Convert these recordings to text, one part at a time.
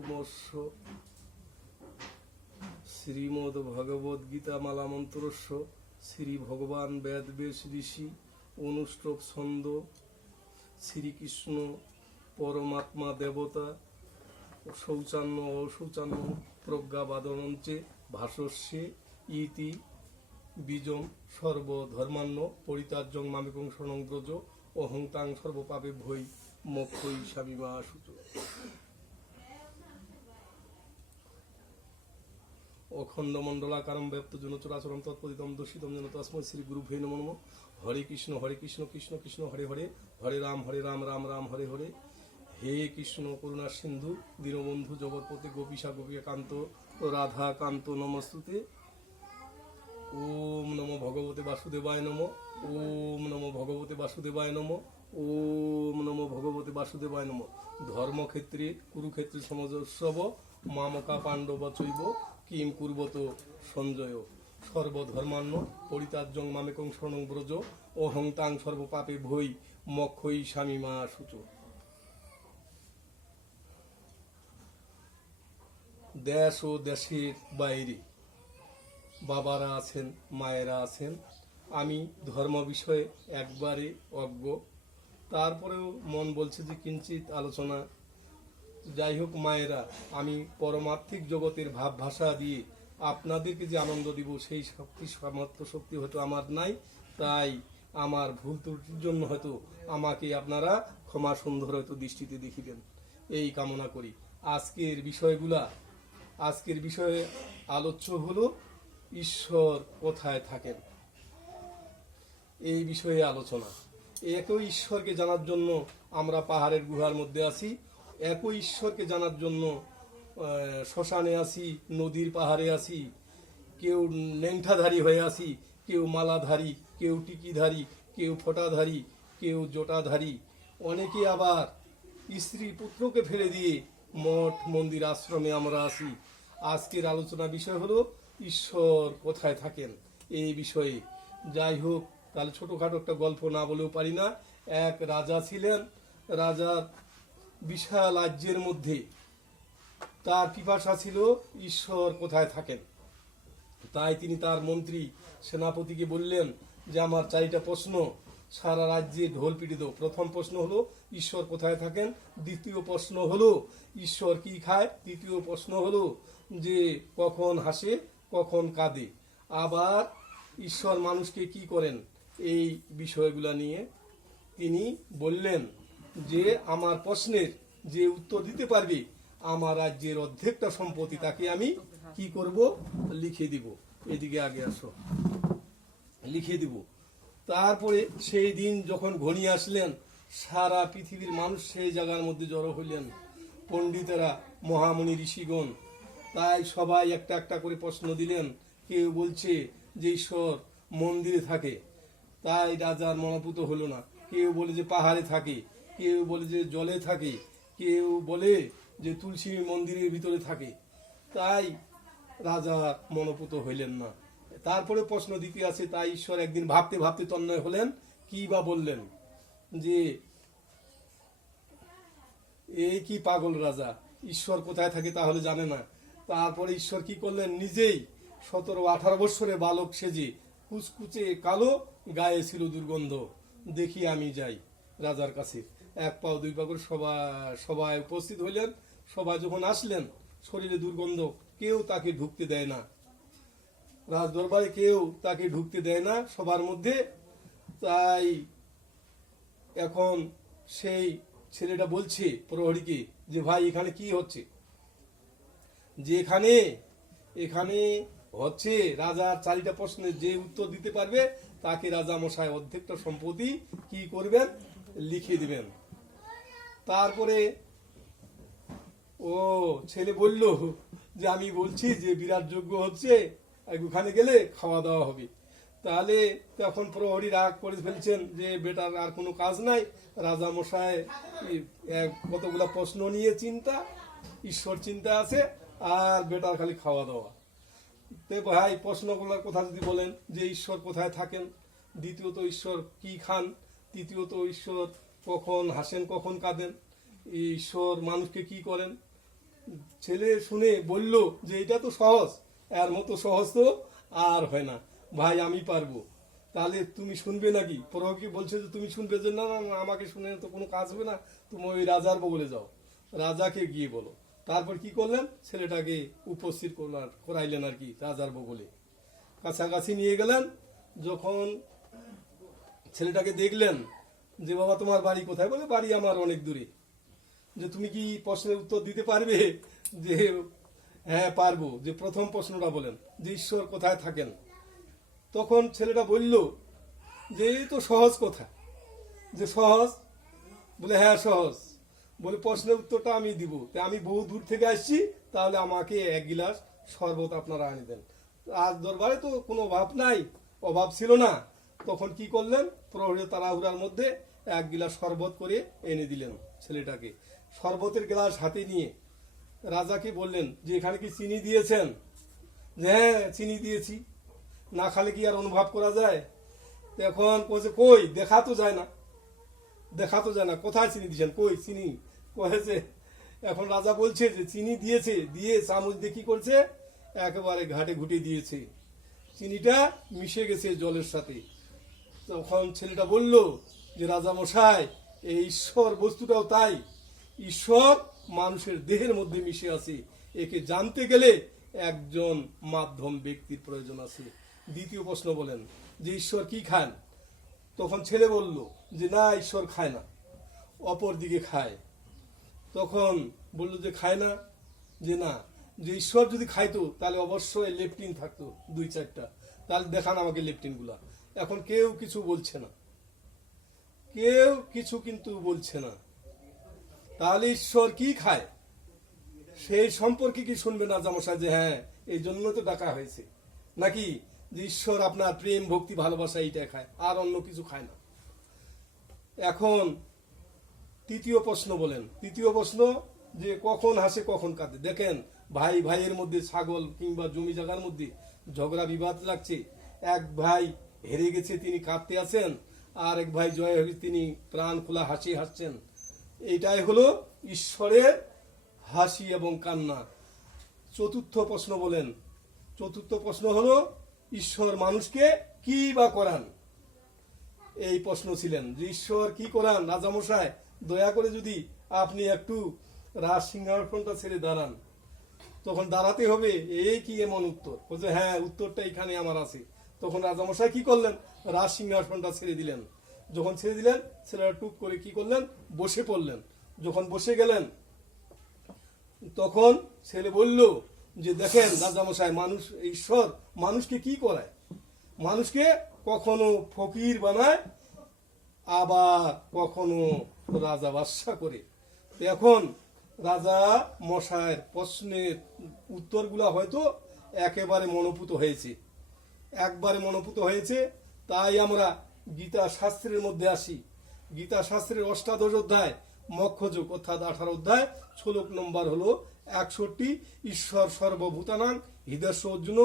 ওমস্য শ্রীমদ্ ভগবদ গীতা মালা মন্ত্রস্য শ্রী ভগবান বেদ বেশ ঋষি অনুষ্ট্রব ছন্দ শ্রীকৃষ্ণ পরমাত্মা দেবতা শৌচান্ন অশৌচান্ন প্রজ্ঞাবাদনঞ্চে ভাষ্যস্যে ইতি বীজম সর্বধর্মান্ন পরিত্যাজ্যং মামেকং শরণং ব্রজ অহং তাং সর্বপাপে ভৈ মোক্ষৈ স্বামীমা শুচ। অখণ্ড মণ্ডলাকারম ব্যপ্ত জন চরাচরম তৎপদিতম দর্শিতম যেন তস্মৈ শ্রী গুরুভ্যো নমো নমঃ। হরে কৃষ্ণ কৃষ্ণ কৃষ্ণ হরে হরে, হরে রাম রাম রাম হরে হরে। হে কৃষ্ণ করুণা সিন্ধু দীনবন্ধু জগৎপতি গোপীশা গোপীকান্ত রাধা কান্ত নমস্তুতে। ওম নমো ভগবতে বাসুদেবায় নমঃ। ওম নমো ভগবতে বাসুদেবায় নমঃ। ওম নমো ভগবতে বাসুদেবায় নমঃ। ধর্মক্ষেত্রে কুরুক্ষেত্রে সমজস্রব মামকা পাণ্ডব চৈব কিম কুর্বত সঞ্জয় সর্বধর্মান্ন পরিত্যাজ্যং মামেকং শরণং ব্রজ অহং তাং সর্বপাপে ভৈ মোক্ষৈ স্বামীমা শুচ। দেশ ও দেশের বাইরে বাবারা আছেন, মায়েরা আছেন। আমি ধর্ম বিষয়ে একবারে অজ্ঞ, তারপরেও মন বলছে যে কিঞ্চিত আলোচনা। যাই হোক মায়েরা, আমি পরমার্থিক জগতের ভাব ভাষা দিয়ে আপনাদেরকে যে আনন্দ দিব সেই শক্তি সামর্থ্য শক্তি হয়তো আমার নাই, তাই আমার ভুল ত্রুটির জন্য হয়তো আমাকে আপনারা ক্ষমা সুন্দর হয়তো দৃষ্টিতে দেখিবেন, এই কামনা করি। আজকের বিষয়ে আলোচ্য হলো ঈশ্বর কোথায় থাকেন, এই বিষয়ে আলোচনা। একই ঈশ্বরকে জানার জন্য আমরা পাহাড়ের গুহার মধ্যে আছি, একই ঈশ্বরকে জানার জন্য শ্মশানে আছি, নদীর পাহাড়ে আছি, কেউ ল্যাংঠাধারী হয়ে আছি, কেউ মালাধারী, কেউ টিকিধারী, কেউ ফোঁটাধারী, কেউ জটাধারী, অনেকে আবার স্ত্রী পুত্রকে ফেলে দিয়ে মঠ মন্দির আশ্রমে আমরা আছি। আজকের আলোচনা বিষয় হলো ঈশ্বর কোথায় থাকেন এই বিষয়ে। যাই হোক, তাহলে ছোটখাটো একটা গল্প না বলেও পারি না। এক রাজা ছিলেন, রাজার বিশাল রাজ্যের মধ্যে তার পিপাসা ছিল ঈশ্বর কোথায় থাকেন। তাই তিনি তার মন্ত্রী সেনাপতিকে বললেন যে আমার 4টা প্রশ্ন সারা রাজ্যে ঢোল পিটে দাও। প্রথম প্রশ্ন হলো ঈশ্বর কোথায় থাকেন, দ্বিতীয় প্রশ্ন হলো ঈশ্বর কি খায়, তৃতীয় প্রশ্ন হলো যে কখন হাসে কখন কাঁদে, আবার ঈশ্বর মানুষকে কি করেন, এই বিষয়গুলো নিয়ে তিনি বললেন যে আমার প্রশ্নের যে উত্তর দিতে পারবে আমার রাজ্যের অর্ধেকটা সম্পত্তি তাকে আমি কি করব, লিখে দিব। এদিকে আগে আসো, লিখে দিব। তারপরে সেই দিন যখন ঘনিয়ে আসলেন, সারা পৃথিবীর মানুষ সেই জায়গার মধ্যে জড়ো হইলেন, পণ্ডিতেরা মহামুনি ঋষিগণ। তাই সবাই একটা একটা করে প্রশ্ন দিলেন। কেউ বলছে যে ঈশ্বর মন্দিরে থাকে, তাই রাজার মনোপুত হলো না। কেউ বলে যে পাহাড়ে থাকে, কেউ বলে যে জলে থাকে, কেউ বলে যে তুলসী মন্দিরের ভিতরে থাকে, তাই রাজা মনোপুত হইলেন না। তারপরে প্রশ্ন দ্বিতীয় আছে, তাই ঈশ্বর একদিন ভাবতে ভাবতে তন্ময় হলেন। কি বা বললেন যে এই কি পাগল রাজা, ঈশ্বর কোথায় থাকে তাহলে জানে না। তারপরে ঈশ্বর কি করলেন, নিজেই 17-18 বৎসরে বালক সেজে কুচকুচে কালো, গায়ে ছিল দুর্গন্ধ, দেখি আমি যাই রাজার কাছে। 1 পা 2 পা করে সবাই উপস্থিত হইলেন। সবাই যখন আসলেন, শরীরে দুর্গন্ধ, কেউ তাকে ঢুকতে দেয় না, রাজ দরবারে কেউ তাকে ঢুকতে দেয় না সবার মধ্যে। তাই এখন সেই ছেলেটা বলছে প্রহরীকে যে ভাই এখানে কি হচ্ছে, যে এখানে হচ্ছে রাজার 4টা প্রশ্নের যে উত্তর দিতে পারবে তাকে রাজা মশাই অর্ধেকটা সম্পত্তি কি করবেন, লিখে দিবেন। তারপরে ও ছেলে বলল যে আমি বলছি যে বিরাট যজ্ঞ হচ্ছে, ওখানে গেলে খাওয়া দাওয়া হবে। তাহলে তখন প্রহরী রাগ করে ফেলছেন যে বেটার আর কোনো কাজ নাই, রাজা মশাই কতগুলা প্রশ্ন নিয়ে চিন্তা, ঈশ্বর চিন্তা আছে, আর বেটার খালি খাওয়া দাওয়া। তো ভাই প্রশ্নগুলোর কথা যদি বলেন যে ঈশ্বর কোথায় থাকেন, দ্বিতীয়ত ঈশ্বর কি খান, তৃতীয়ত ঈশ্বর কখন হাসেন কখন কাঁদেন, এই ঈশ্বর মানুষকে কি করেন। ছেলে শুনে বলল যে এটা তো সহজ, এর মতো সহজ তো আর হয় না, ভাই আমি পারবো। তাহলে তুমি শুনবে নাকি? প্রভু কি বলছে যে তুমি শুনবে? যে না না না, আমাকে শুনে তো কোনো কাজ হবে না, তুমি ওই রাজার বগলে যাও, রাজাকে গিয়ে বলো। তারপর কি করলেন, ছেলেটাকে উপস্থিত করাইলেন আর কি রাজার বগলে, কাছাকাছি নিয়ে গেলেন। যখন ছেলেটাকে দেখলেন যে বাবা তোমার বাড়ি কোথায়, বলে বাড়ি আমার অনেক দূরে। যে তুমি কি প্রশ্নের উত্তর দিতে পারবে? যে হ্যাঁ পারবো। যে প্রথম প্রশ্নটা বলেন যে ঈশ্বর কোথায় থাকেন। তখন ছেলেটা বলল যে এই তো সহজ কথা। যে সহজ? বলে হ্যাঁ সহজ। বলে প্রশ্নের উত্তরটা আমি দিব, আমি বহু দূর থেকে আসছি, তাহলে আমাকে এক গিলাস শরবত আপনারা আনি দেন। আজ দরবারে তো কোনো অভাব নাই, অভাব ছিল না। তখন কি করলেন, প্রহরী তাড়াহুড়ার মধ্যে এক গিলাস শরবত করে এনে দিলেন ছেলেটাকে। শরবতের গ্লাস হাতে নিয়ে রাজাকে বললেন যে এখানে কি চিনি দিয়েছেন? যে হ্যাঁ চিনি দিয়েছি, না খালে কি আর অনুভব করা যায়? এখন বলছে কই, দেখা তো যায় না, দেখা তো যায় না, কোথায় চিনি দিয়েছেন, কই চিনি কয়েছে। এখন রাজা বলছে যে চিনি দিয়েছে, দিয়ে চামচ দিয়ে কি করছে, একেবারে ঘাটে ঘুটে দিয়েছে, চিনিটা মিশে গেছে জলের সাথে। তখন ছেলেটা বলল যে রাজা মশাই, এই ঈশ্বর বস্তুটাও তাই, ঈশ্বর মানুষের দেহের মধ্যে মিশে আছে, একে জানতে গেলে একজন মাধ্যম ব্যক্তির প্রয়োজন আছে। দ্বিতীয় প্রশ্ন বলেন যে ঈশ্বর কি খান? তখন ছেলে বলল যে না ঈশ্বর খায় না, অপর দিকে খায়। তখন বলল যে খায় না, যে না, যে ঈশ্বর যদি খাইতো তাহলে অবশ্যই লেপটিন থাকতো 2-4টা, তাহলে দেখান আমাকে লেপটিন গুলা। এখন কেউ কিছু বলছে না, কেউ কিছু কিন্তু বলছে না। তাহলে ঈশ্বর কি খায় সেই সম্পর্কে কি শুনবে না জামশাই? যে হ্যাঁ এই জন্য তো ডাকা হয়েছে, নাকি যে ঈশ্বর আপনার প্রেম ভক্তি ভালোবাসা এইটা খায়, আর অন্য কিছু খায় না। এখন তৃতীয় প্রশ্ন বলেন। তৃতীয় প্রশ্ন যে কখন হাসে কখন কাঁদে। দেখেন ভাই ভাইয়ের মধ্যে, ছাগল কিংবা জমি জায়গার মধ্যে ঝগড়া বিবাদ লাগছে, এক ভাই হেরে গেছে তিনি কাঁদতে আছেন, আর এক ভাই জয় হয়ে তিনি প্রাণ খোলা হাসি হাসছেন। এইটাই হলো ঈশ্বরের হাসি এবং কান্না। চতুর্থ প্রশ্ন বলেন। চতুর্থ প্রশ্ন হলো ঈশ্বর মানুষকে কি বা করান। এই প্রশ্ন ছিলেন যে ঈশ্বর কি করান। রাজামশাই দয়া করে যদি আপনি একটু রাজ সিংহাসনটা ছেড়ে দাঁড়ান। তখন দাঁড়াতে হবে, এই কি এমন উত্তর? বলছে হ্যাঁ উত্তরটা এখানে আমার আছে। তখন রাজামশাই কি করলেন, রাজ সিংহাসনটা ছেড়ে দিলেন। যখন ছেড়ে দিলেন, ছেলেরা টুপ করে কি করলেন, বসে পড়লেন। যখন বসে গেলেন, তখন ছেলে বলল যে দেখেন রাজামশাই, মানুষ ঈশ্বর মানুষকে কি করায়, মানুষকে কখনো ফকির বানায়, আবার কখনো রাজা বাদশা করে। এখন রাজা মশাইয়ের প্রশ্নের উত্তরগুলা হয়তো একেবারে মনোপুত হয়েছে, একবারে মনোপুত হয়েছে। তাই আমরা গীতা শাস্ত্রের মধ্যে আসি। গীতা শাস্ত্রের অষ্টাদশ অধ্যায় মক্ষযোগ অর্থাৎ 18 অধ্যায় শ্লোক নম্বর হলো 61। ঈশ্বর সর্বভূতানাং হৃদস্য অর্জুন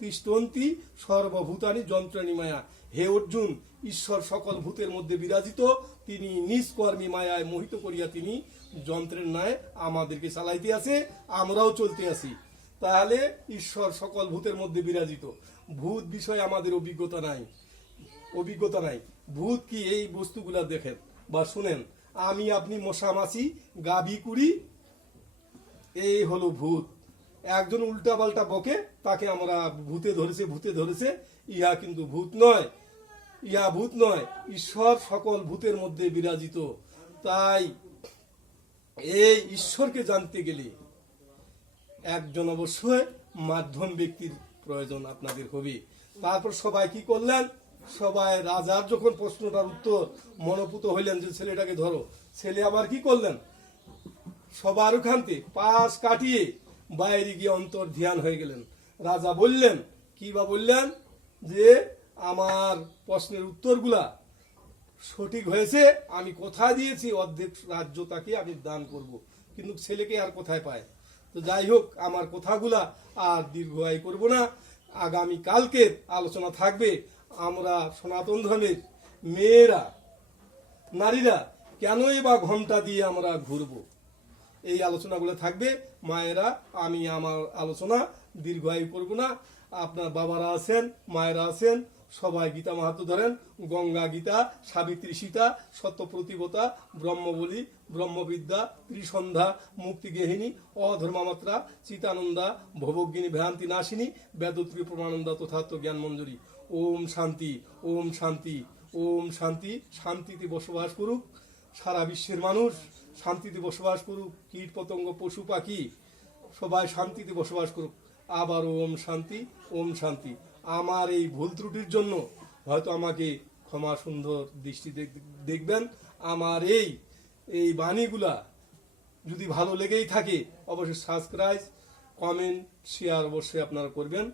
তিষ্ঠন্তি সর্বভূতানি যন্ত্রাণী মায়া। হে অর্জুন, ঈশ্বর সকল ভূতের মধ্যে বিরাজিত, তিনি নিষ্কর্মী মায়ায় মোহিত করিয়া তিনি যন্ত্রের ন্যায় আমাদেরকে চালাইতে আছে, আমরাও চলতে আছি। তাহলে ঈশ্বর সকল ভূতের মধ্যে বিরাজিত। ভূত বিষয়ে আমাদের অভিজ্ঞতা নাই, অভিজ্ঞতা নাই। ভূত কি এই বস্তুগুলা দেখেন বা শুনেন। আমি আপনি মশা মাছি গাভী কুড়ি, এই হলো ভূত। একজন উল্টা পাল্টা বকে, তাকে আমরা ভূতে ধরেছে ভূতে ধরেছে, ইহা কিন্তু ভূত নয়, ইহা ভূত নয়। ঈশ্বর সকল ভূতের মধ্যে বিরাজিত। তাই এই ঈশ্বরকে জানতে গেলে একজন অবশ্যই মাধ্যম ব্যক্তির প্রয়োজন আপনাদের হবে। তারপর সবাই কি করলেন, সবাই রাজার যখন প্রশ্নটার উত্তর মনোপুত হইলেন যে ছেলেটাকে ধরো, ছেলে আবার কি করলেন, সবার ওখানতে পাশ কাটিয়ে বাইরে গিয়ে অন্তর ধ্যান হয়ে গেলেন। রাজা বললেন কি বা বললেন, যে আমার প্রশ্নের উত্তরগুলা সঠিক হয়েছে, আমি কথা দিয়েছি অর্ধেক রাজ্য তাকে আমি দান করব, কিন্তু ছেলেকে আর কোথায় পায়। তো যাই হোক, আমার কথাগুলা আর দীর্ঘায়ু করব না। আগামী কালকের আলোচনা থাকবে আমরা সনাতন ধর্মের মেয়েরা, নারীরা কেনই বা ঘোমটা দিয়ে আমরা ঘুরবো। এই আলোচনাগুলো থাকবে। মায়েরা, আমি আমার আলোচনা দীর্ঘায়ু করব না। আপনার বাবারা আছেন, মায়েরা আছেন, সবাই গীতা মাহাত্ম্য ধরেন। গঙ্গা গীতা, সাবিত্রী সীতা, সত্যপ্রতিবতা, ব্রহ্মবলী, ব্রহ্মবিদ্যা, ত্রিসন্ধ্যা, মুক্তিগেহিনী, অধর্মামাত্রা, চিতানন্দা, ভবজ্ঞিনী, ভ্রান্তি নাশিনী, বেদত্রী প্রমানন্দা, তথার্থ জ্ঞান মঞ্জুরি। ওম শান্তি, ওম শান্তি, ওম শান্তি। শান্তিতে বসবাস করুক সারা বিশ্বের মানুষ, শান্তিতে বসবাস করুক কীট পতঙ্গ পশু পাখি, সবাই শান্তিতে বসবাস করুক। আবার ওম শান্তি, ওম শান্তি। আমার এই ভুল ত্রুটির জন্য হয়তো আমাকে ক্ষমা সুন্দর দৃষ্টি দেখবেন। আমার এই বাণীগুলা যদি ভালো লেগেই থাকে অবশ্যই সাবস্ক্রাইব, কমেন্ট, শেয়ার অবশ্যই আপনারা করবেন।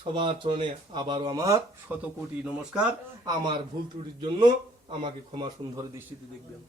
সবার চরণে আবারও আমার শত কোটি নমস্কার। আমার ভুল ত্রুটির জন্য আমাকে ক্ষমা সুন্দর দৃষ্টিতে দেখবেন।